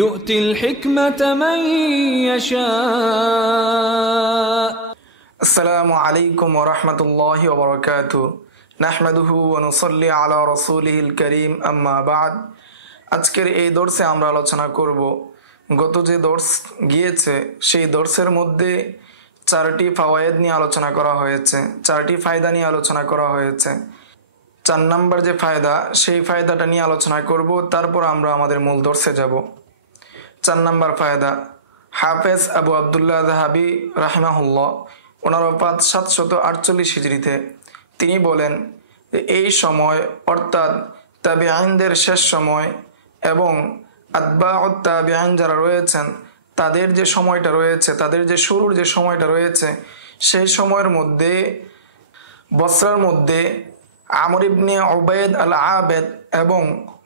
يؤتي الحكمة من يشاء السلام عليكم ورحمة الله وبركاته نحمده ونصلي على رسوله الكريم أما بعد আজকের এই দর্সে আমরা আলোচনা করব গত যে দর্স গিয়েছে সেই দর্সের মধ্যে চারটি ফাওয়ায়েদ নিয়ে আলোচনা করা হয়েছে, চারটি ফায়দা নিয়ে আলোচনা করা হয়েছে। 4 নম্বর যে ফায়দা সেই ফায়দাটা নিয়ে আলোচনা করব, তারপর আমরা আমাদের মূল দর্সে যাব। 4 নম্বর ফায়দা, হাফেজ আবু আবদুল্লাহ যাহাবী রাহিমাহুল্লাহ, ওনার ওফাত 748 হিজরিতে। তিনি বলেন এই সময় অর্থাৎ তাবিঈনদের শেষ সময় এবং আতবাউত তাবিঈন যারা রয়েছেন তাদের যে সময়টা রয়েছে, তাদের যে শুরুর যে সময়টা রয়েছে, সেই সময়ের মধ্যে বসরার মধ্যে আমর ইবনে উবাইদ আল আবেদ এবং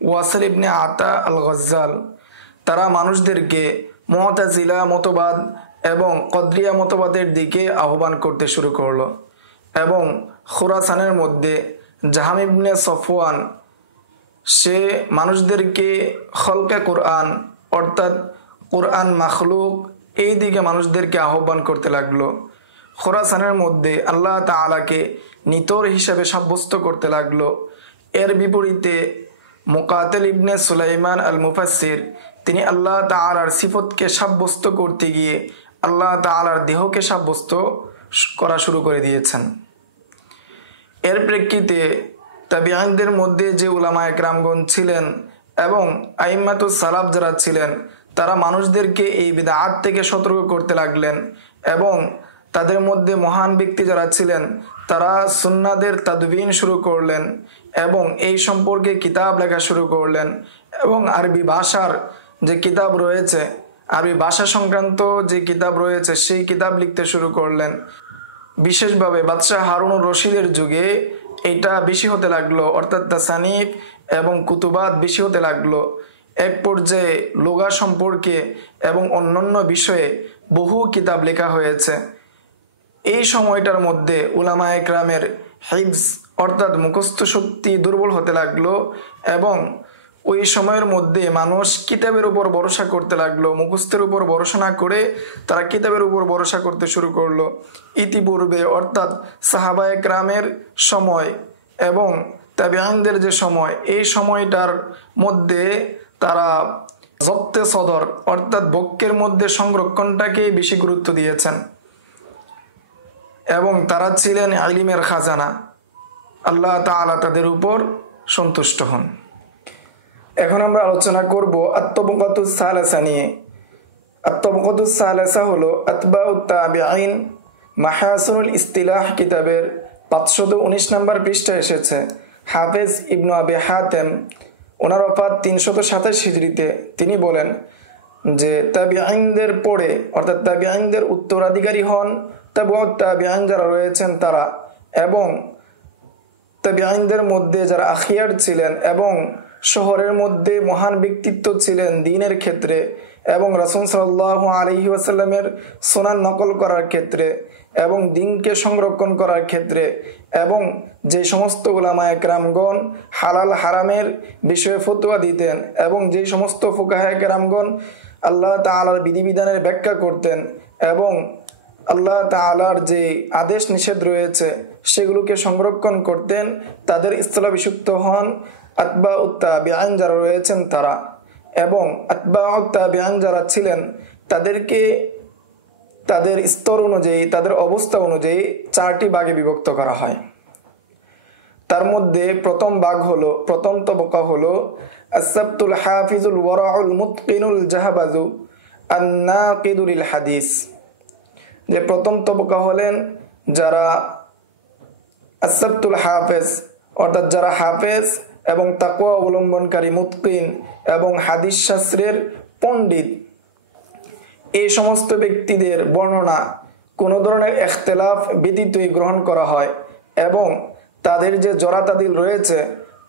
ওয়াসিল ইবনে আতা আল গজ্জাল তারা মানুষদেরকে মুতাজিলা মতবাদ এবং কদরিয়া মতবাদের দিকে আহ্বান করতে শুরু করলো। এবং খুরাসানের মধ্যে জাহাম ইবনে সফওয়ান সে মানুষদেরকে খলকে কোরআন অর্থাৎ কোরআন মাখলুক এই দিকে মানুষদেরকে আহ্বান করতে লাগলো। খুরাসানের মধ্যে আল্লাহ তাআলাকে নিতর হিসেবে সাব্যস্ত করতে লাগলো। এর বিপরীতে মুকাতিল ইবনে সুলাইমান আল মুফাসসির তিনি আল্লাহ তাআলার সিফতকে সাব্যস্ত করতে গিয়ে আল্লাহ তাআলার দেহকে সাব্যস্ত করা শুরু করে দিয়েছেন। এর প্রেক্ষিতে তাবিঈনদের মধ্যে যে উলামায়ে কেরামগণ ছিলেন এবং আইম্মাতুস সালাফ যারা ছিলেন তারা মানুষদেরকে এই বিদআত থেকে সতর্ক করতে লাগলেন এবং তাদের মধ্যে মহান ব্যক্তি যারা ছিলেন তারা সুন্নাহদের তাদবিন শুরু করলেন এবং এই সম্পর্কে কিতাব লেখা শুরু করলেন এবং আরবি ভাষার যে কিতাব রয়েছে, আরবি ভাষা সংক্রান্ত যে কিতাব রয়েছে সেই কিতাব লিখতে শুরু করলেন। বিশেষভাবে বাদশাহ হারুনুর রশিদের যুগে এটা বেশি হতে লাগলো, অর্থাৎ তাসানিফ এবং কুতুবাত বেশি হতে লাগলো। এক পর্যায়ে লুগা সম্পর্কে এবং অন্যান্য বিষয়ে বহু কিতাব লেখা হয়েছে। এই সময়টার মধ্যে উলামায়ে কেরামের হিফজ অর্থাৎ মুখস্থ শক্তি দুর্বল হতে লাগলো এবং ওই সময়ের মধ্যে মানুষ কিতাবের উপর ভরসা করতে লাগলো, মুখস্থের উপর ভরসা না করে তারা কিতাবের উপর ভরসা করতে শুরু করলো। ইতিপূর্বে অর্থাৎ সাহাবায়ে কেরামের সময় এবং তাবিঈনদের যে সময়, এই সময়টার মধ্যে তারা জব্তে সদর অর্থাৎ বক্কের মধ্যে সংরক্ষণটাকে বেশি গুরুত্ব দিয়েছেন এবং তারা ছিলেন ইলমের খাজানা। আল্লাহ তাআলা তাদের উপর সন্তুষ্ট হন। এখন আমরা আলোচনা করব আত-তাবাকাতুস সালাসা নিয়ে। আত-তাবাকাতুস সালাসা হলো আতবাউত তাবিঈন মাহাসিনুল ইস্তিলাহ কিতাবের 519 নম্বর পৃষ্ঠায় এসেছে। হাফেজ ইবনু আবি হাতেম ওনার ওফাত 327 হিজরিতে। তিনি বলেন যে তাবিঈনদের পরে অর্থাৎ তাবিঈনদের উত্তরাধিকারী হন তাবাউত তাবিঈন যারা রয়েছেন তারা, এবং তাবিঈনদের মধ্যে যারা আখিয়ার ছিলেন এবং শহরের মধ্যে মহান ব্যক্তিত্ব ছিলেন দ্বীনের ক্ষেত্রে এবং রাসূল সাল্লাল্লাহু আলাইহি ওয়াসাল্লামের সুনান নকল করার ক্ষেত্রে এবং দ্বীনকে সংরক্ষণ করার ক্ষেত্রে, এবং যে সমস্ত উলামায়ে কেরামগণ হালাল হারামের বিষয়ে ফতোয়া দিতেন এবং যে সমস্ত ফুকাহায়ে কেরামগণ আল্লাহ তাআলার বিধিবিধানের ব্যাখ্যা করতেন এবং আল্লাহ তাআলার যে আদেশ নিষেধ রয়েছে সেগুলোকে সংরক্ষণ করতেন, তাদের ইসতিলাহবিষুক্ত হন আতবাউত তাবিঈন যারা রয়েছেন তারা। এবং আতবাউত তাবিঈন যারা ছিলেন তাদেরকে তাদের স্তর অনুযায়ী, তাদের অবস্থা অনুযায়ী 4টি ভাগে বিভক্ত করা হয়। তার মধ্যে প্রথম তবকা হলো আস-সাবতুল হাফিজুল ওয়ারাউল মুতকিনুল জাহবাজু আন-নাকিদু লিল হাদিস। যে প্রথম তবকা হলেন যারা আস-সাবতুল হাফেজ অর্থাৎ যারা হাফেজ এবং তাকওয়া অবলম্বনকারী মুতকিন এবং হাদিস শাস্ত্রের পণ্ডিত, এই সমস্ত ব্যক্তিদের বর্ণনা কোনো ধরনের ইখতিলাফ ব্যতীতই গ্রহণ করা হয় এবং তাদের যে জরাতাদিল রয়েছে,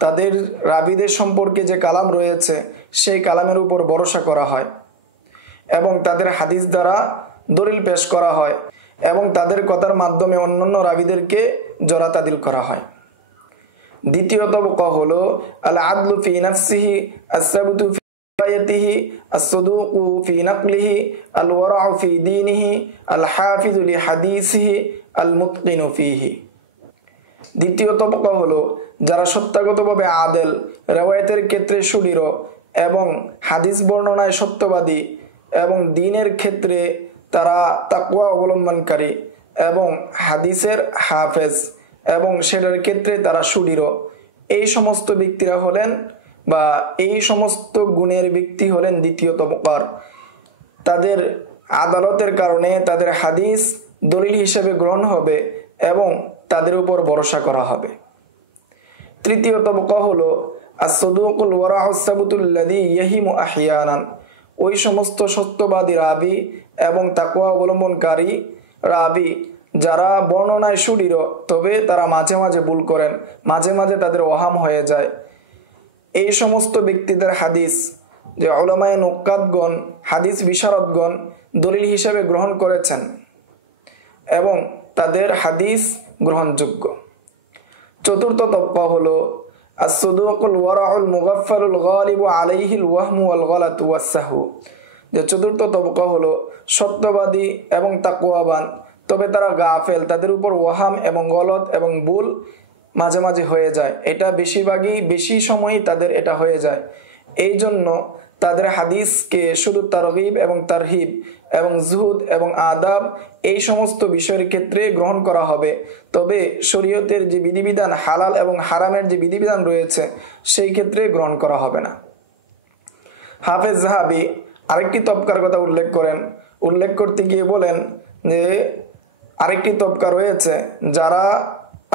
তাদের রাবিদের সম্পর্কে যে কালাম রয়েছে সেই কালামের উপর ভরসা করা হয় এবং তাদের হাদিস দ্বারা দলিল পেশ করা হয় এবং তাদের কথার মাধ্যমে অন্যান্য রাবিদেরকে জরাতাদিল করা হয়। দ্বিতীয় তবকা হলো আল আদলু ফি নাফসিহি আস-সাবতু আয়াতিহি আস-সাদুকু ফি নাকলিহি আল-ওয়ারা'উ ফি দীনিহি আল-হাফিযু লিহাদিসিহি আল-মুতকিনু ফিহি। দ্বিতীয় তবকা হলো যারা সত্যাগতভাবে আদেল, রিওয়ায়াতের ক্ষেত্রে সুদৃঢ় এবং হাদিস বর্ণনায় সত্যবাদী এবং দ্বীনের ক্ষেত্রে তারা তাকওয়া অবলম্বনকারী এবং হাদিসের হাফেজ এবং সেটার ক্ষেত্রে তারা সুদৃঢ়। এই সমস্ত ব্যক্তিরা হলেন বা এই সমস্ত গুণের ব্যক্তি হলেন দ্বিতীয় তবকার। তাদের আদালতের কারণে তাদের হাদিস দলিল হিসেবে গ্রহণ হবে এবং তাদের উপর ভরসা করা হবে। তৃতীয় তবকা হলো আস-সাদুকুল ওয়ারা'উস সাবতুল্লাযী ইয়াহিমু আহইয়ানান। ওই সমস্ত সত্যবাদী রাবী এবং তাকওয়া অবলম্বনকারী রাবী যারা বর্ণনায় সুদৃঢ়, তবে তারা মাঝে মাঝে ভুল করেন, মাঝে মাঝে তাদের ওহাম হয়ে যায়। এই সমস্ত ব্যক্তিদের হাদিস যে উলামায়ে নুকাতগণ, হাদিস বিশারদগণ দলিল হিসেবে গ্রহণ করেছেন এবং তাদের হাদিস গ্রহণযোগ্য। চতুর্থ তবকা হলো আস-সাদুকুল ওয়ারা'উল মুগাফফালুল গালিবু আলাইহিল ওয়াহমু ওয়াল গালাতু ওয়াস সাহু। যে চতুর্থ তবকা হলো সত্যবাদী এবং তাকওয়াবান, তবে তারা গাফেল, তাদের উপর ওয়াহাম এবং গলত এবং ভুল মাঝে মাঝে হয়ে যায়। এটা বেশি সময়ই তাদের এটা হয়ে যায়। এই জন্য তাদের হাদিসকে শুধু তারগিব এবং তারহিব এবং জুহুদ এবং আদাব এই সমস্ত বিষয়ের ক্ষেত্রে গ্রহণ করা হবে, তবে শরীয়তের যে বিধিবিধান, হালাল এবং হারামের যে বিধিবিধান রয়েছে সেই ক্ষেত্রে গ্রহণ করা হবে না। হাফেজ যাহাবি আরেকটি তবকার কথা উল্লেখ করতে গিয়ে বলেন যে আরেকটি তবকা রয়েছে যারা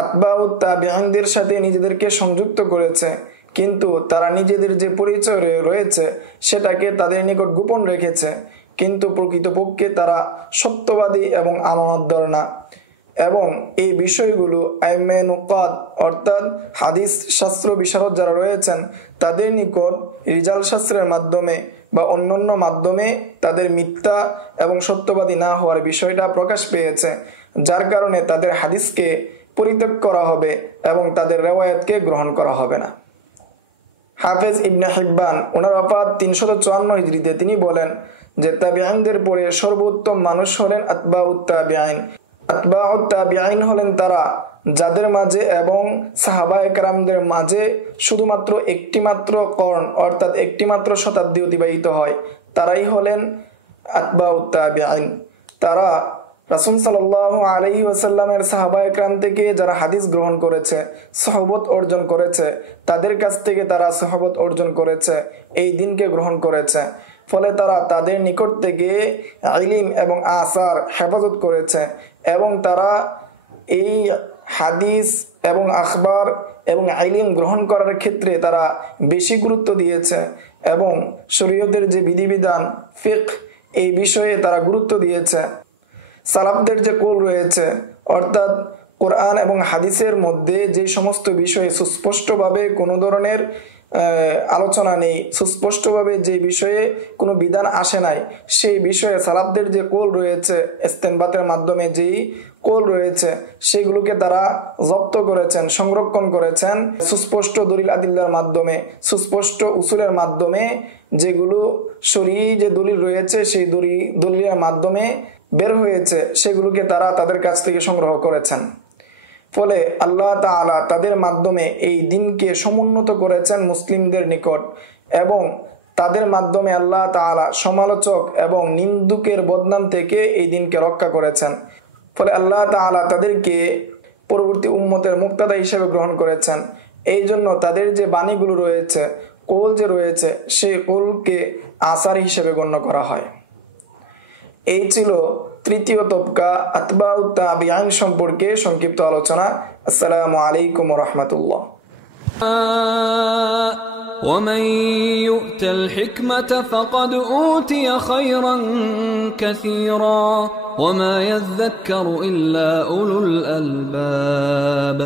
আতবাউত তাবিঈনদের সাথে নিজেদেরকে সংযুক্ত করেছে, কিন্তু তারা নিজেদের যে পরিচয় রয়েছে সেটাকে তাদের নিকট গোপন রেখেছে, কিন্তু প্রকৃতপক্ষে তারা সত্যবাদী এবং আমানতদার না। এবং এই বিষয়গুলো আইম্মায়ে নুকাত অর্থাৎ হাদিস শাস্ত্র বিশারদ যারা রয়েছেন তাদের নিকট রিজাল শাস্ত্রের মাধ্যমে বা অন্যান্য মাধ্যমে তাদের মিথ্যা এবং সত্যবাদী না হওয়ার বিষয়টা প্রকাশ পেয়েছে, যার কারণে তাদের হাদিসকে পরিত্যাগ করা হবে এবং তাদের রিওয়ায়াতকে গ্রহণ করা হবে না। হাফেজ ইবনে হিব্বান ওনার ওফাত 354 হিজরিতে, তিনি বলেন যে তাবিঈনদের পরে সর্বোত্তম মানুষ হলেন আতবাউত তাবিঈন। আতবাউত তাবিঈন হলেন তারা যাদের মাঝে এবং সাহাবায়ে কেরামদের মাঝে শুধুমাত্র একটি মাত্র কর্ণ অর্থাৎ একটি মাত্র শতাব্দী অতিবাহিত হয়, তারাই হলেন আতবাউত তাবিঈন। তারা রাসূল সাল্লাল্লাহু আলাইহি ওয়াসাল্লামের সাহাবায়ে কেরাম থেকে যারা হাদিস গ্রহণ করেছে, সহবত অর্জন করেছে, তাদের কাছ থেকে তারা সহবত অর্জন করেছে, এই দিনকে গ্রহণ করেছে, ফলে তারা তাদের নিকট থেকে ইলম এবং আসার হেফাজত করেছে এবং তারা এই হাদিস এবং আখবার এবং ইলম গ্রহণ করার ক্ষেত্রে তারা বেশি গুরুত্ব দিয়েছে এবং শরীয়তের যে বিধিবিধান ফিকহ এই বিষয়ে তারা গুরুত্ব দিয়েছে। সালাফদের যে কৌল রয়েছে অর্থাৎ কোরআন এবং হাদিসের মধ্যে যে সমস্ত বিষয়ে সুস্পষ্টভাবে কোনো ধরনের আলোচনা নেই, সুস্পষ্টভাবে যে বিষয়ে কোনো বিধান আসে নাই, সেই বিষয়ে সালাফদের যে কৌল রয়েছে, ইস্তেনবাতের মাধ্যমে যেই কৌল রয়েছে সেগুলোকে তারা জব্ত করেছেন, সংরক্ষণ করেছেন সুস্পষ্ট দলিল আদিল্লার মাধ্যমে, সুস্পষ্ট উসুলের মাধ্যমে, যেগুলো শরঈ যে দলিল রয়েছে সেই দলিলের মাধ্যমে বের হয়েছে সেগুলোকে তারা তাদের কাছ থেকে সংগ্রহ করেছেন। ফলে আল্লাহ তাআলা তাদের মাধ্যমে এই দিনকে সমুন্নত করেছেন মুসলিমদের নিকট এবং তাদের মাধ্যমে আল্লাহ তাআলা সমালোচক এবং নিন্দুকের বদনাম থেকে এই দিনকে রক্ষা করেছেন। ফলে আল্লাহ তাআলা তাদেরকে পরবর্তী উম্মতের মুক্তাদা হিসেবে গ্রহণ করেছেন। এই জন্য তাদের যে বাণীগুলো রয়েছে, কৌল যে রয়েছে, সেই কৌলকে আসার হিসেবে গণ্য করা হয়। এই ছিল তৃতীয় তবকা আতবাউত তাবিঈন সম্পর্কে সংক্ষিপ্ত আলোচনা। আসসালামু আলাইকুম ওয়া রাহমাতুল্লাহ। ومن يؤت الحكمة فقد أوتي خيرا كثيرا وما يذكر إلا أولو الألباب